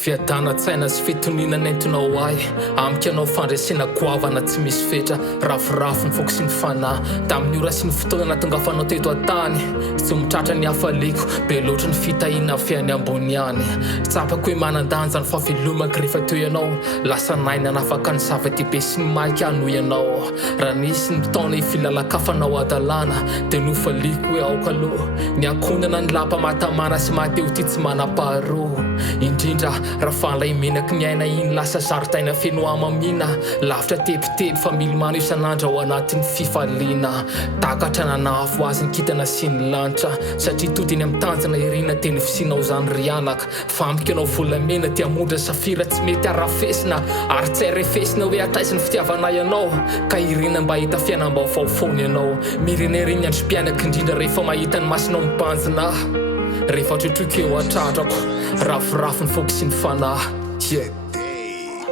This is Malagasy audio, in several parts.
Fiadanatsaina sy fitonina nentinao ahy amika anao fandraisina goavana tsy misy fetra ravoravo ny foko sy ny fanahy tamin'ny ora sy ny fotoana tongafanao teto an-tany tsy mitratra ny hafaliko be loatra ny fitahina avy any ambony any tsapako hoe manan-danja ny fahavelomako rehefa teo ianao lasa naina nafaka ny zava-dehibe sy ny maika ano ianao raha nisy ny taona ifilalakafanao adalana dia nofaliko hoe aoka aloha ny akonana ny lapa mahatamana sy mahateo ty tsy manam-paharoa indrindra raha falay menaky ny aina iny lasa zaridaina feno amamina lavitra tebiteby fa milomano isan'andro ao anatin'ny fifaliana takatra nanafo azy ny kitana sy ny lanitra satria todiny amin'ny tanjana irina teny fisinao zany rianaka famika anao volamena diamondra safira tsy mety arafesina ary tsy arefesina hoe atraisiny fitiavana ianao ka irina mba hita fiainam-baovao foana ianao mirenariny androm-pianaka indrindra rehefa mahita ny masinao mibanjina rehefa trotroka eo atratrako ravorafo ny foko sy ny fanahy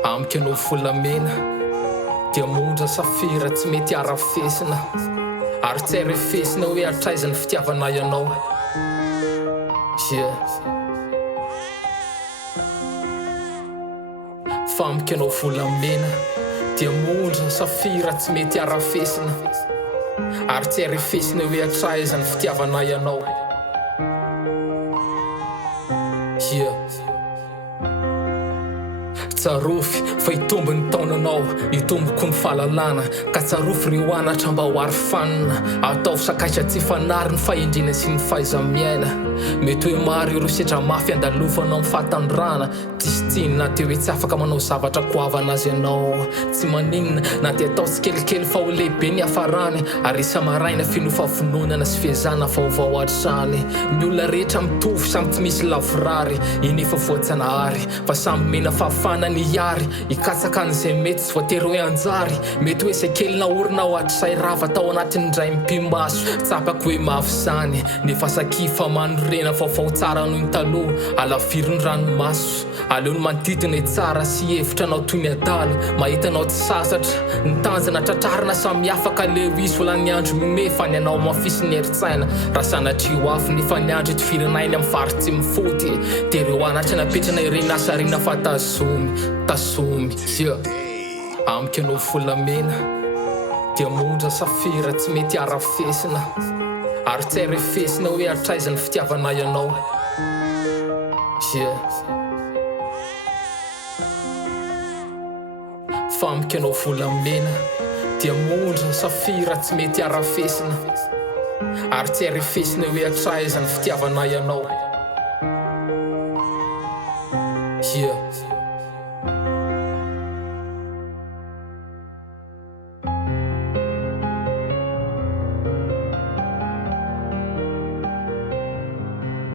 amika anao volamena diamondra safira tsy mety arafesina ary tsy arefesina hoe atraizany fitiavana ianao famika anao volamena diamondra safira tsy mety arafesina ary tsy arefesina hoe atraizany fitiavana ianao tsarofy fa hitombo ny taonanao hitomboko ny fahalalana ka tsarofy reo anatra mba ho ary fanina ataovy sakaitra tsy fanary ny fahendrena sy ny fahaiza-miaina mety hoe maro ireo sedra mafy andalofanao mifahatandrana tsytsinona teo hoe tsy afaka manao zavatra goavana azy ianao tsy maninona na dia atao tsy kelikely fa ho lehibe ny hafarany ary isa-maraina finofavononana sy fiezana vaovao atrany ny olona rehetra mitovy samy tsy misy lavorary inefa voatsanahary fa samby mena fahafana ny iary ikatsaka an'izay mety tsy voatery hoe anjary mety hoe izay kely naorina ao atrizay rava tao anatin'ny dray mipimbaso tsapako hoe mafy zany nefa sakifa manorena vaovao tsara noho ny taloha alaviry ny ranomaso aleo ny manodidina e tsara sy hevitra anao toy ny adala mahita anao tsy sasatra ny tanjana tratrarina samy afaka leo izy ola ny andro mime fa ny anao mafisy ny heritsaina raha sanatrio afo nefa ny andro itoviranainy amin'ny vary tsy mifody dia ireo anatra napetrana ireny asariana fa tazomy amika anao volamena diamondra safira tsy mety arafesina ary tsy arefesina hoe atraizany fitiavana ianao famika anao volamena diamondra safira tsy mety arafesina ary tsy arefesina hoe atraizany fitiavana ianao